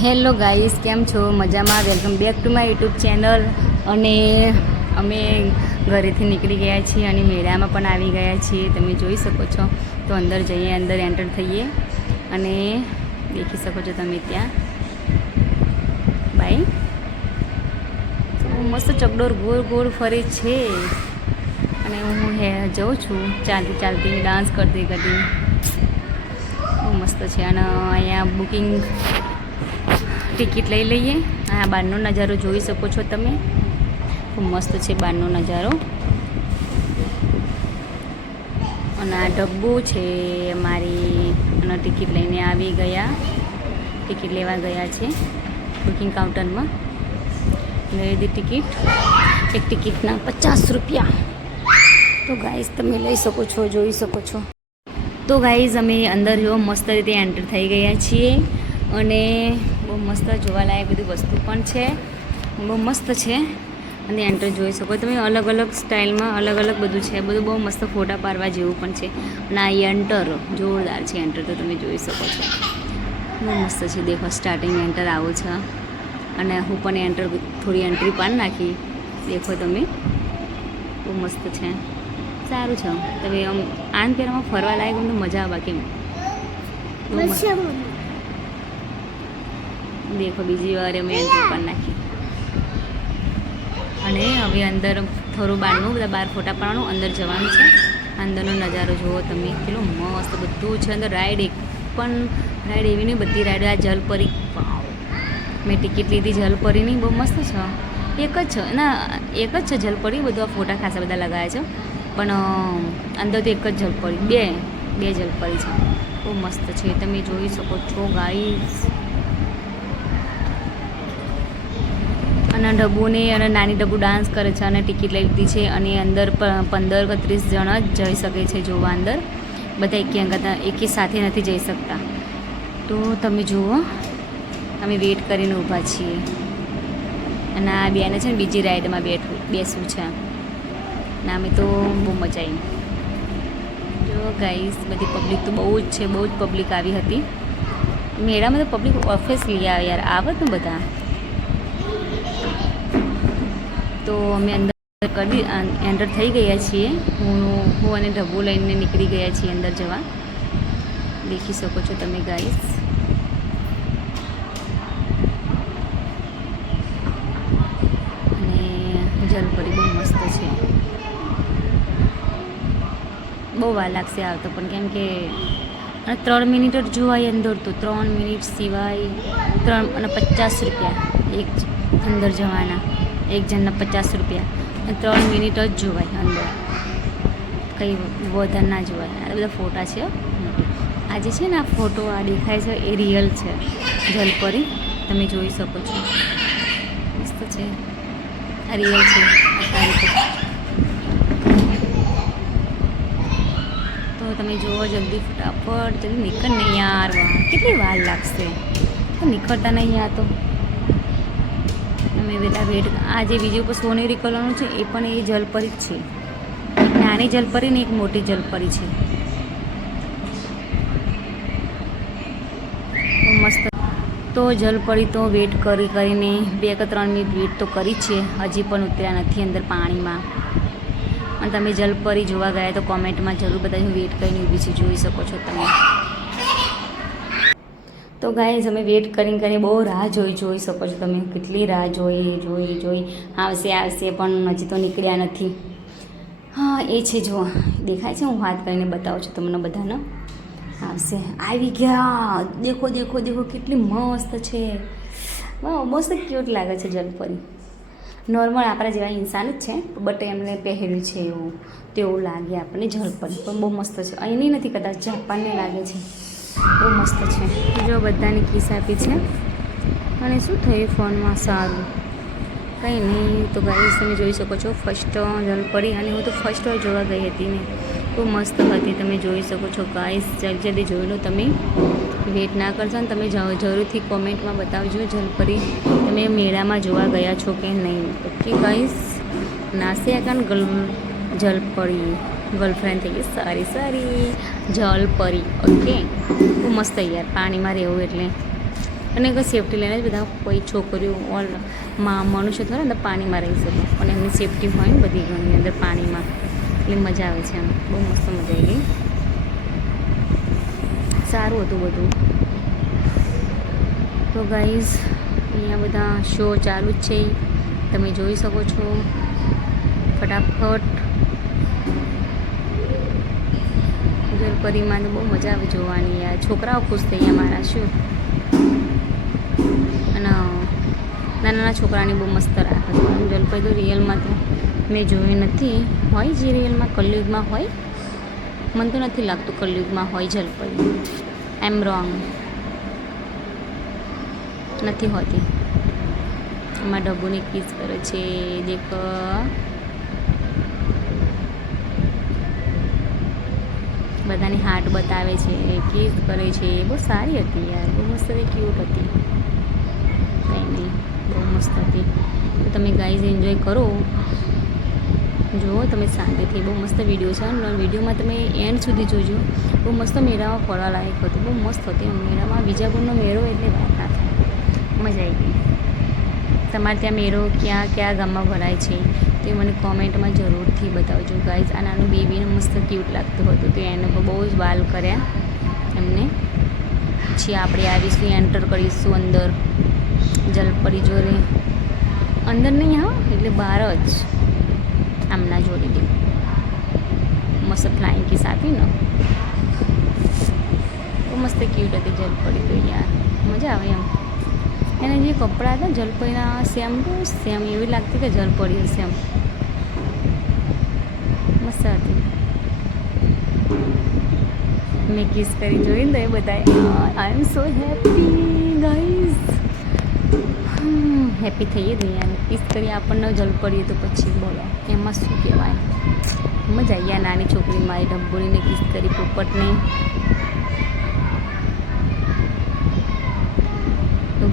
Hello guys, કેમ છો? મજામાં? Welcome back to my YouTube channel. અને અમે ઘરેથી નીકળી ગયા છીએ અને મેળામાં પણ આવી ગયા છીએ. તમે જોઈ શકો છો. તો અંદર જઈએ, અંદર એન્ટર થઈએ અને દેખી શકો છો તમે ત્યાં બાય. તો મસ્ત ચકડોર ગોળ ગોળ ફરે છે અને હું જઉં છું ચાલતી ચાલતી, ડાન્સ કરતી કરતી. બહુ મસ્ત છે. અને અહીંયા બુકિંગ ટિકિટ લઈ લઈએ. આ બહારનો નજારો જોઈ શકો છો તમે. ખૂબ મસ્ત છે બહારનો નજારો. અને આ ડબ્બો છે અમારી. અને ટિકિટ લઈને આવી ગયા, ટિકિટ લેવા ગયા છે બુકિંગ કાઉન્ટરમાં. લઈ લીધી ટિકિટ. એક ટિકિટના 50 રૂપિયા. તો ગાઈઝ તમે લઈ શકો છો, જોઈ શકો છો. તો ગાઈઝ અમે અંદર જો મસ્ત રીતે એન્ટર થઈ ગયા છીએ અને બહુ મસ્ત જોવાલાયક બધી વસ્તુ પણ છે. બહુ મસ્ત છે અને એન્ટર જોઈ શકો તમે. અલગ અલગ સ્ટાઇલમાં અલગ અલગ બધું છે. બધું બહુ મસ્ત ફોટા પાડવા જેવું પણ છે. અને આ એન્ટર જોરદાર છે. એન્ટર તો તમે જોઈ શકો છો. બહુ મસ્ત છે. દેખો, સ્ટાર્ટિંગ એન્ટર આવું છે અને હું પણ એન્ટર થોડી એન્ટ્રી પાડી નાખી. દેખો તમે, બહુ મસ્ત છે. સારું છે. તમે આમ આન પહેલામાં ફરવા લાયક અમને મજા આવે. કેમ દેખો, બીજી વાર અમે એન્ટ્રી કરી નાખી. અને હવે અંદર થોડું બહારનું બધા બહાર ફોટા પાડવાનું, અંદર જવાનું છે. અંદરનો નજારો જુઓ તમે, કેટલો મસ્ત બધું છે અંદર. રાઈડ એક પણ રાઈડ એવી નહીં, બધી રાઈડ. આ જલપરી, મેં ટિકિટ લીધી જલપરીની, બહુ મસ્ત છે. એક જ છે ના, એક જ છે જલપરી. બધું આ ફોટા ખાસા બધા લગાવ્યા છે, પણ અંદર તો એક જ જલપરી. બે જલપરી છે. બહુ મસ્ત છે. તમે જોઈ શકો છો ગાઈસ. અને ડબ્બુને અને નાની ડબ્બુ ડાન્સ કરે છે અને ટિકિટ લઈ લીધી છે. અને અંદર 15 કે 30 જણા જ જઈ શકે છે જોવા અંદર. બધા એકી સાથે નથી જઈ શકતા. તો તમે જુઓ, અમે વેઇટ કરીને ઊભા છીએ. અને આ બેને છે ને બીજી રાઈડમાં બેસવું છે. અને અમે તો બહુ મજા આવી. જો ગાઈસ, બધી પબ્લિક તો બહુ જ છે. બહુ જ પબ્લિક આવી હતી મેળામાં. તો પબ્લિક ઓફિસલી આવે યાર, આવે ને બધા. તો અમે અંદર એન્ટર થઈ ગયા છીએ. હું અને ઢબ્બુ લઈને નીકળી ગયા છીએ અંદર જવા. દેખી શકો છો તમે ગાઈસ. અને જલપરી બહુ મસ્ત છે. બહુ વાર લાગશે આવતો પણ, કેમ કે 3 મિનિટ જ જોવાય અંદર. તો 3 મિનિટ સિવાય 3 અને 50 રૂપિયા એક અંદર જવાના. એક જણના 50 રૂપિયા અને 3 મિનિટ જ જોવાય અંદર. કંઈ વધારે ના જોવાય. આ બધા ફોટા છે. આજે છે ને આ ફોટો આ દેખાય છે એ રિયલ છે જલપરી. તમે જોઈ શકો છો. મસ્ત છે. આ રિયલ છે. તો તમે જુઓ, જલ્દી ફટાફટ જલ્દી નીકળ નહીં યાર. કેટલી વાર લાગશે? તો નીકળતા નહીં આ તો. અમે બધા વેટ. આ જે બીજું ઉપર સોનેરી કલરનું છે એ પણ એ જલપરી જ છે. એક નાની જલપરી ને એક મોટી જલપરી છે. તો મસ્ત. તો જલપરી તો વેટ કરીને 2 કે 3 મિનિટ વેટ તો કરી છે. હજી પણ ઉતર્યા નથી અંદર પાણીમાં. અને તમે જલપરી જોવા ગયા તો કોમેન્ટમાં જરૂર બધા હું વેટ કરીને ઊભી છું, જોઈ શકો છો તમે. તો ગાઈઝ, અમે વેટ કરીને બહુ રાહ જોઈ શકો છો તમે. કેટલી રાહ જોઈ આવશે પણ હજી તો નીકળ્યા નથી. હા, એ છે, જો દેખાય છે. હું હાથ કરીને બતાવું છું તમને બધાને. આવશે, આવી ગયા. દેખો દેખો દેખો, કેટલી મસ્ત છે. વાહ, મસ્ત ક્યુટ લાગે છે જલપરી. નોર્મલ આપણા જેવા ઇન્સાન જ છે, બટ એમને પહેર્યું છે એવું તેવું લાગે આપણને. જલપરી પણ બહુ મસ્ત છે. અહીંની નથી, કદાચ જાપાનને લાગે છે. બહુ મસ્ત છે. જો બધાની કિસ આપી છે. અને શું થયું ફોનમાં? સારું, કંઈ નહીં. તો ગાઈસ, તમે જોઈ શકો છો ફર્સ્ટ જલપરી. અને હું તો ફર્સ્ટ વાર જોવા ગઈ હતી ને, બહુ મસ્ત હતી. તમે જોઈ શકો છો ગાઈસ. જલ્દી જોઈ લો તમે. વેટ ના કરશો ને તમે જરૂરથી કોમેન્ટમાં બતાવજો જલપરી તમે મેળામાં જોવા ગયા છો કે નહીં. Okay guys. નાસ્યા કાન જલપરી ગર્લફ્રેન્ડ થઈ ગઈ. સારી જલપરી. ઓકે, બહુ મસ્ત યાર. પાણીમાં રહેવું એટલે અને કોઈ સેફટી લઈને જ બધા કોઈ છોકરીઓ ઓલ મનુષ્ય થોડા અંદર પાણીમાં રહી શકે, પણ એમની સેફટી હોય ને બધી ઘણી અંદર પાણીમાં, એટલે મજા આવે છે. એમ બહુ મસ્ત મજા આવી ગઈ, સારું હતું બધું. તો ગાઈઝ અહીંયા બધા શો ચાલુ જ છે, તમે જોઈ શકો છો. ફટાફટ જલપરીમાં તો બહુ મજા આવે જોવાની યાર, છોકરાઓ ખુશ થઈ ગયા મારા. શું અને નાના છોકરાની બહુ મસ્ત રાખે છે જલપરી. તો રિયલમાં તો મેં જોયું નથી, હોય જે રિયલમાં કલયુગમાં હોય, મને તો નથી લાગતું કલયુગમાં હોય જલપરી. આઈ એમ રોંગ, નથી હોતી. એમાં ડબ્બુને કિસ કરે છે, દેખો બધાની હાર્ટ બતાવે છે, કિસ કરે છે. બહુ સારી હતી યાર, બહુ મસ્ત હતી, ક્યુટ હતી. કંઈ નહીં, બહુ મસ્ત હતી. તો તમે ગાઈઝ એન્જોય કરો, જુઓ તમે શાંતિથી. બહુ મસ્ત વિડીયો છે, અને વિડીયોમાં તમે એન્ડ સુધી જોજો. બહુ મસ્ત મેળામાં ફરવા લાયક હતું, બહુ મસ્ત હતી. મેળામાં વિજાપુરનો મેળો એટલે વાત ના થાય, મજા આવી ગઈ. તમારે ત્યાં મેળો કયા ગામમાં ભરાય છે તે મને કોમેન્ટમાં જરૂરથી બતાવજો ગાઈઝ. આ નાનું બેબીને મસ્ત ક્યુટ લાગતું હતું, તો એને બહુ જ વાલ કર્યા એમને. પછી આપણે આવીશું, એન્ટર કરીશું અંદર જલપરી જોડે. અંદર નહીં, હા, એટલે બહાર જ આમના જોડે બી મસ્ત ફ્લાઇંગ કિસ આપીને, બહુ મસ્ત ક્યુટ હતી જલપરી. તો યાર મજા આવે એમ. એને જે કપડાં હતા જલપરીના સેમ ટુ સેમ એવી લાગતી કે જલપરી હશે એમ, મસ્ત હતી. મેં કિસ કરી જોઈને તો એ બધા આઈ એમ સો હેપી ગાઈઝ. હેપી થઈએ જ નહીં યાર, કિસ કરી આપણને જલપરીએ તો પછી બોલો એમાં શું કહેવાય. મજા આવી. નાની છોકરી મારી ડબ્બુરીને કિસ કરી, પોપટને. તો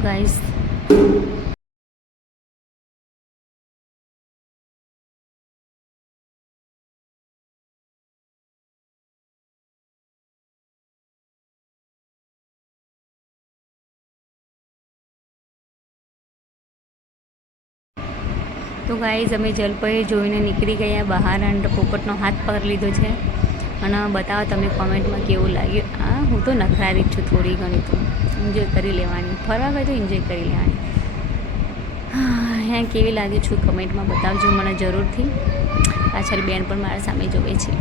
ગાઈઝ અમે જલપરી જોઈને નીકળી ગયા બહાર, અને પોપટનો હાથ પકડી લીધો છે. અને બતાવો તમે કોમેન્ટમાં કેવું લાગ્યું. હા, હું તો નખરારી જ છું થોડી ઘણી, તો એન્જોય કરી લેવાની. ફરવા ગઈ તો એન્જોય કરી લેવાની. હા, કેવી લાગી છું કમેન્ટમાં બતાવજો મને જરૂરથી. પાછળ બેન પણ મારા સામે જોવે છે.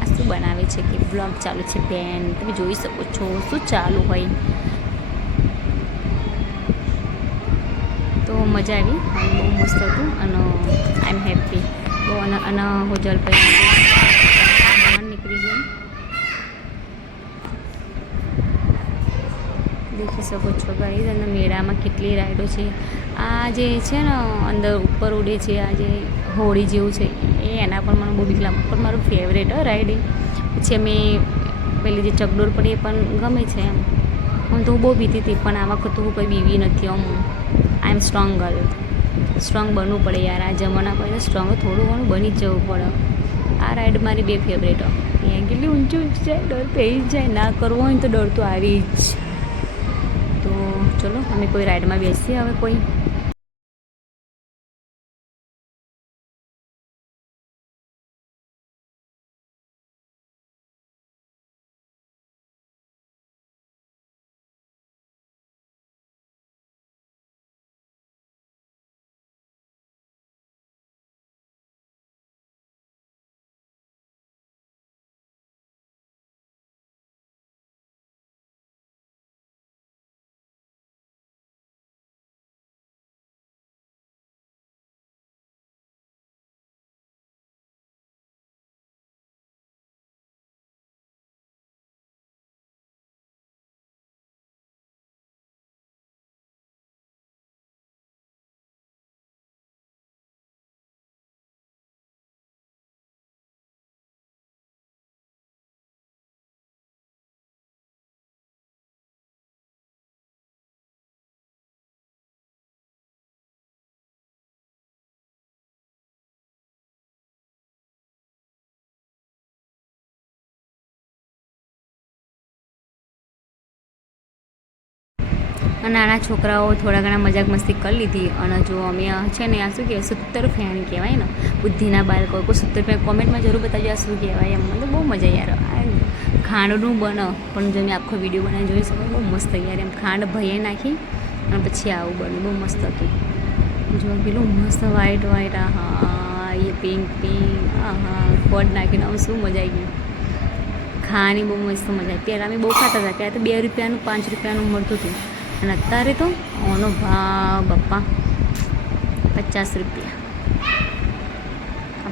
આ શું બનાવે છે કે બ્લોગ ચાલુ છે બેન, તમે જોઈ શકો છો શું ચાલુ હોય. તો મજા આવી, બહુ મસ્ત હતું. અને આઈ એમ હેપી બહુ. અને હું જલપરી બહાર નીકળી ગઈ, દેખી શકો છો ગાઈઝ. અને મેળામાં કેટલી રાઈડો છે. આ જે છે ને અંદર ઉપર ઉડે છે, આ જે હોળી જેવું છે એ, એના પણ મને બહુ બીક લાગે, પણ મારું ફેવરેટ રાઈડ એ. પછી અમે પેલી જે ચકડોળ પડી એ પણ ગમે છે એમ. હું તો બહુ બીતી હતી, પણ આ વખત હું કંઈ બીવી નથી. આઈ એમ સ્ટ્રોંગ ગર્લ. સ્ટ્રોંગ બનવું પડે યાર, આ જમાના પર સ્ટ્રોંગ થોડું ઘણું બની જ જવું પડે. આ રાઈડ મારી બે ફેવરેટ. અહીંયા કેટલી ઊંચું જાય, ડર થઈ જાય. ના કરવો હોય તો ડર તો આવી જ. તો ચલો અમે કોઈ રાઈડમાં બેસીએ હવે કોઈ. નાના છોકરાઓ થોડા ઘણા મજાક મસ્તી કરી લીધી. અને જો અમે છે ને આ શું કહેવાય, સૂતર ફેન કહેવાય ને, બુદ્ધિના બાળકો કોઈ સૂતર ફેન કોમેન્ટમાં જરૂર બતાવજો આ શું કહેવાય. એમ મને બહુ મજા યાર. ખાંડનું બને પણ જો મેં આખો વિડીયો બનાવી જોઈ શકો, બહુ મસ્ત યાર. એમ ખાંડ ભઈએ નાખી અને પછી આવું બન્યું, બહુ મસ્ત હતું. જો પેલું મસ્ત વ્હાઈટ વ્હાઈટ, હા એ પિંક પિંક, હા કોડ નાખીને આમ શું મજા આવી ગઈ. ખાવાની બહુ મસ્ત મજા આવી. પહેલાં અમે બહુ ખાતા હતા, ત્યારે તો 2 રૂપિયાનું 5 રૂપિયાનું મળતું હતું. અને અત્યારે તો ઓનો ભાવ બાપા 50 રૂપિયા.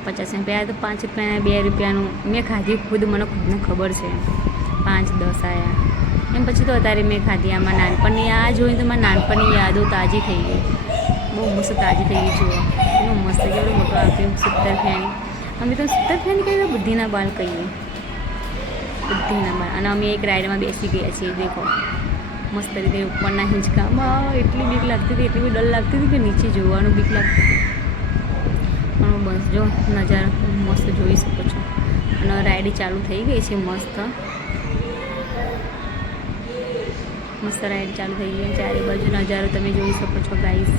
50 રૂપિયા તો 5 રૂપિયાના 2 રૂપિયાનું મેં ખાધી ખુદ, મને ખુદને ખબર છે. 5-10 આવ્યા એમ. પછી તો અત્યારે મેં ખાધી. આમાં નાનપણની આ જોઈને તો મારા નાનપણની યાદો તાજી થઈ ગઈ, બહુ મસ્ત તાજી થઈ ગઈ. જુઓ એટલું મસ્ત, કેવડું મોટું આપ્યું સૂતર ફેન. અમે તો સૂતર ફેન કહીએ, બુદ્ધિના બાળ કહીએ, બુદ્ધિના બાળ. અને અમે એક રાઈડમાં બેસી ગયા છીએ. દેખો મસ્ત રીતે ઉપરના હિંચકામાં એટલી બીક લાગતી હતી, એટલી બી ડર લાગતી હતી કે નીચે જોવાનું બીક લાગતી હતી. પણ બસ જો નજારો મસ્ત જોઈ શકો છો. અને રાઈડ ચાલુ થઈ ગઈ છે. મસ્ત મસ્ત રાઈડ ચાલુ થઈ ગઈ. ચારે બાજુ નજારો તમે જોઈ શકો છો ગાઈસ.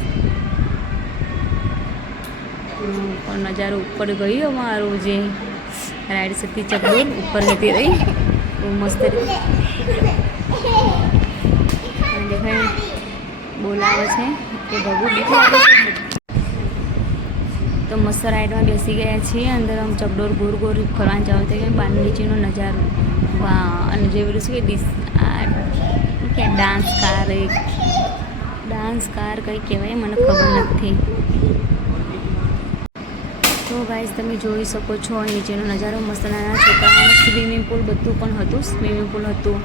પણ નજારો ઉપર ગયો અમારું જે રાઈડ સતી ચકડોળ ઉપર જતી રહી, બહુ મસ્ત રીતે દેખાય બોલાવે છે કે ભગુ બીક લાગે છે. તો મસ્ત રાઈડમાં બેસી ગયા છીએ. અંદર આમ ચકડોળ ગોર ગોર ફરવાનું ચાલુ થઈ ગયું. બહાર નીચેનો નજારો વાહ. અને જે પેલું શું કે ડાન્સ કાર કંઈ કહેવાય, મને ખબર નથી. તો ગાઈસ તમે જોઈ શકો છો નીચેનો નજારો મસ્ત. નાના છોકરાઓનું સ્વિમિંગ પુલ બધું પણ હતું. સ્વિમિંગ પુલ હતું,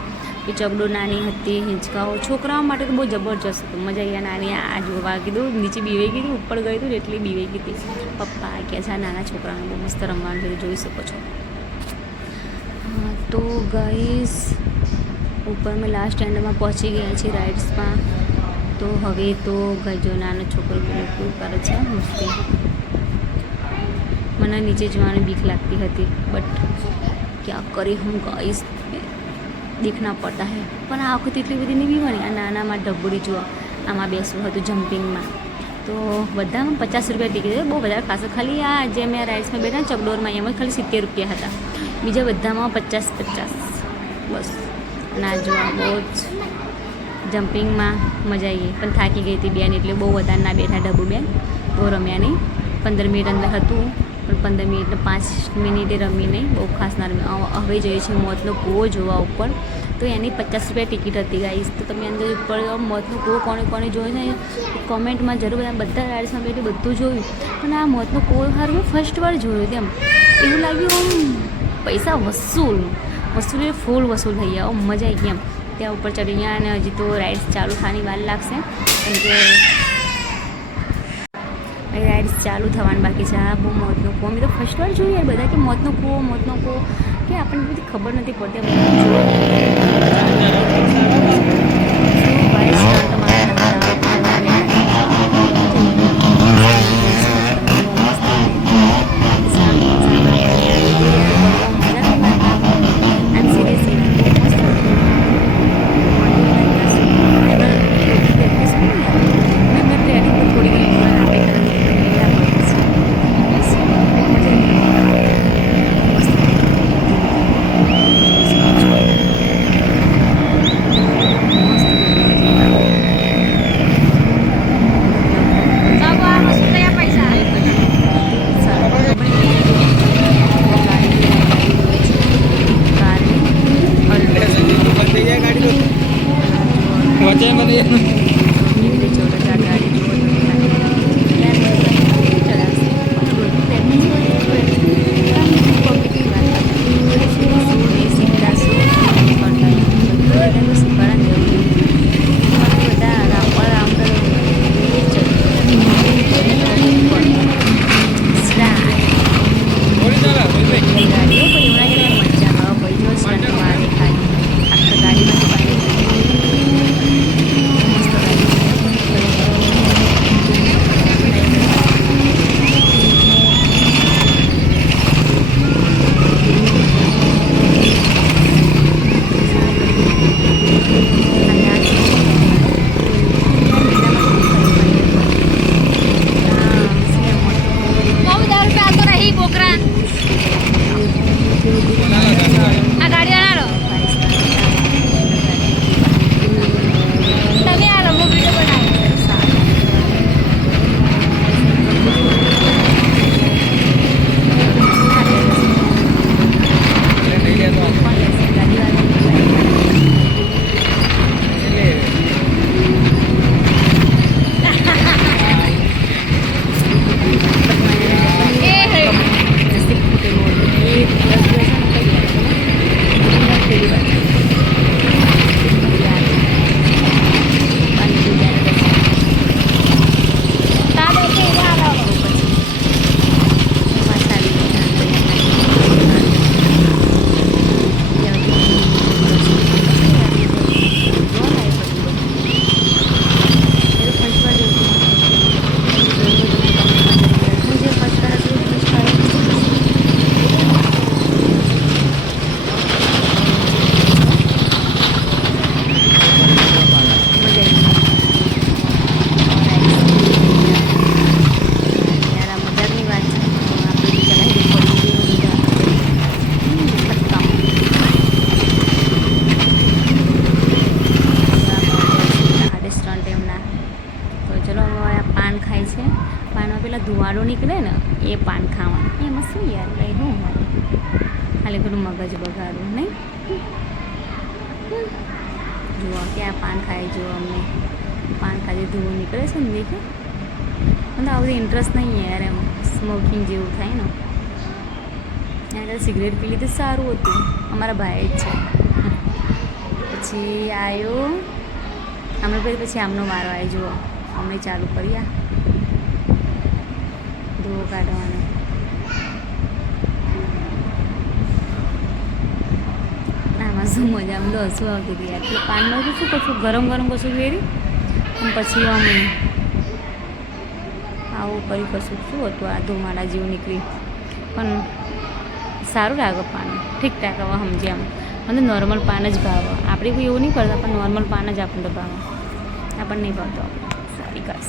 એ ચકડોળ નાની હતી, હિંચકાઓ છોકરાઓ માટે તો બહુ જબરજસ્ત હતું. મજા આવી. નાની આ જોવા કીધું, નીચે બીવાઈ ગઈ હતી, ઉપર ગઈ હતું એટલી બીવાઈ ગઈ હતી. પપ્પા કહે છે આ નાના છોકરાઓને બહુ મસ્ત રમવાનું છે, જોઈ શકો છો. તો ગાઈસ ઉપર મેં લાસ્ટ એન્ડમાં પહોંચી ગયા છીએ રાઇડ્સમાં. તો હવે તો ગજો નાનો છોકરો બિલકુલ કરે છે મસ્તી. મને નીચે જવાની બીક લાગતી હતી, બટ ક્યાં કરી હું ગાઈસ, દેખના પડતા હે. પણ આ વખતે એટલી બધી નહીં બી મળી. આ નાનામાં ઢબુડી જુઓ, આમાં બેસવું હતું જમ્પિંગમાં. તો બધામાં 50 રૂપિયા ટિકિટ, બહુ વધારે ખાસ. ખાલી આ જે મેં રાઇડ્સમાં બેઠા ને ચકડોરમાં, એમાં ખાલી 70 રૂપિયા હતા. બીજા બધામાં 50 બસ. ના જોવા બહુ જ જમ્પિંગમાં મજા આવી ગઈ. પણ થાકી ગઈ હતી બેન, એટલે બહુ વધારે ના બેઠા. ડબ્બુ બેન બહુ રમ્યા નહીં. 15 મિનિટ અંદર હતું, પણ 15 મિનિટ 5 મિનિટે રમી નહીં, બહુ ખાસ ના રમી. હવે જોઈએ છે મોતનો કૂવો જોવા ઉપર. તો એની 50 રૂપિયા ટિકિટ હતી ગાઈસ. તો તમે અંદર ઉપર મોતનો કૂવો કોણે જોયો છે કોમેન્ટમાં જરૂર. બધા રાઇડ્સમાં બેઠી બધું જોયું, પણ આ મોતનો કૂવો હાર મેં ફર્સ્ટ વાર જોયું તેમ. એવું લાગ્યું આમ પૈસા વસૂલ ફૂલ વસૂલ થઈ ગયા. મજા આવી ગઈ એમ. ત્યાં ઉપર ચડી ગયા. અને હજી તો રાઇડ્સ ચાલુ થવાની વાર લાગશે, કેમ કે રાઇડ્સ ચાલુ થવાનું બાકી છે. આ બહુ મોતનો કૂવો મેં તો ફર્સ્ટ વાર જોયું યાર. બધા કે મોતનો કૂવો કે આપણને બધી ખબર નથી પડતી. મસ્ત છે. પાનમાં પેલા ધુવાડો નીકળે ને એ પાન ખાવાનું. એમાં શું યાર લઈ હું મળે ખાલી થોડું મગજ બગાડું નહીં. જુઓ ક્યાં પાન ખાય જુઓ અમને પાન ખાલી ધુવો નીકળે છે ને દેખે. મને આ બધું ઇન્ટરેસ્ટ નહીં યાર એમ સ્મોકિંગ જેવું થાય ને. એના સિગરેટ પી લીધું સારું હતું. અમારા ભાઈ જ છે. પછી આવ્યો અમે પછી આમનો વારો આવી જુઓ અમે ચાલુ કર્યા ધુવો કાઢવાનો. આમાં શું મજા આમ તો હસવું આવતી હતી યાર. એટલે પાનમાં તો શું કશું ગરમ ગરમ કશું વેરી અને પછી અમે આવું કર્યું કશું શું હતું આ ધુમાડા જેવું નીકળી. પણ સારું લાગે પાન ઠીકઠાક હવે સમજ્યા મને નોર્મલ પાન જ ભાવે. આપણે કોઈ એવું નહીં કરતા પણ નોર્મલ પાન જ આપણને ભાવે. આપણને નહીં ભાવતો સારી ખાસ.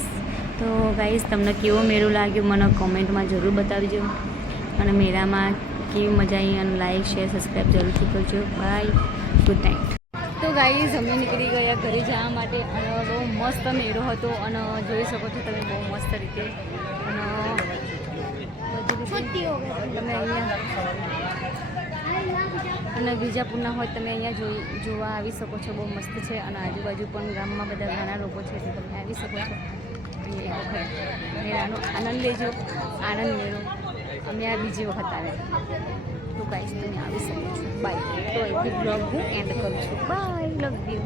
તો ગાઈસ તમને કેવો મેળો લાગ્યો મને કોમેન્ટમાં જરૂર બતાવજો. અને મેળામાં કેવી મજા આવી અને લાઈક શેર સબસ્ક્રાઈબ જરૂરથી કરજો. Bye good night. તો ગાઈસ અમે નીકળી ગયા ઘરે જવા માટે અને બહુ મસ્ત મેળો હતો અને જોઈ શકો છો તમે બહુ મસ્ત રીતે. અને તમે અહીંયા અને વિજાપુરના હોય તમે અહીંયા જોવા આવી શકો છો. બહુ મસ્ત છે અને આજુબાજુ પણ ગામમાં બધા ઘણા લોકો છે તે તમે આવી શકો છો. મેળાનો આનંદ લેજો. આનંદ મેળો અમે આ બીજી વખત આવ્યા. તો ગાઈસ તમે આવી શકો છો. બાય. તો એ બ્લોગ હું એન્ડ કરું છું. By love you.